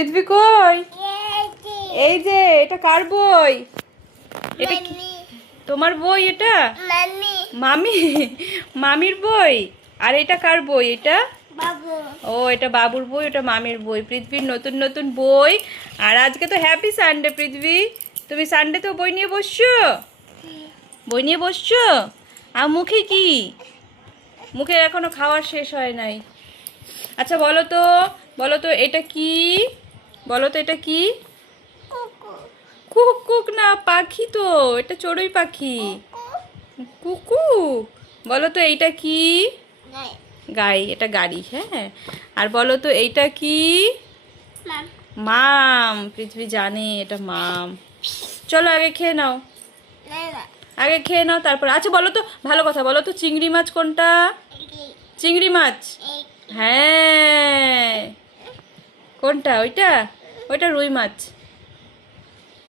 পৃথিবী কই? এই যে এটা কার বই? এটা তোমার বই? এটা মামি মামির বই। আর এটা কার বই? এটা ও এটা বাবুর বই, ওটা মামির বই। পৃথিবীর নতুন নতুন বই। আর আজকে তো হ্যাপি সানডে পৃথিবী, তুমি সানডে তো বই নিয়ে বসছো? বই নিয়ে বসছো? আর মুখে কি? মুখে এখনো খাওয়ার শেষ হয় নাই। আচ্ছা বলো তো, বলো তো এটা কি? বলো তো এটা কি? কুক কুক না, পাখি তো, এটা চড়ুই পাখি। কুকু। বলো তো এইটা কি? গাই, এটা গাড়ি। হ্যাঁ। আর বলো তো এইটা কি? মাম। পৃথিবী জানে এটা মাম। চলো আগে খেয়ে নাও, আগে খেয়ে নাও তারপর। আচ্ছা বলো তো, ভালো কথা বলো তো, চিংড়ি মাছ কোনটা? চিংড়ি মাছ। হ্যাঁ। কোনটা? ওইটা? ওইটা রুই মাছ।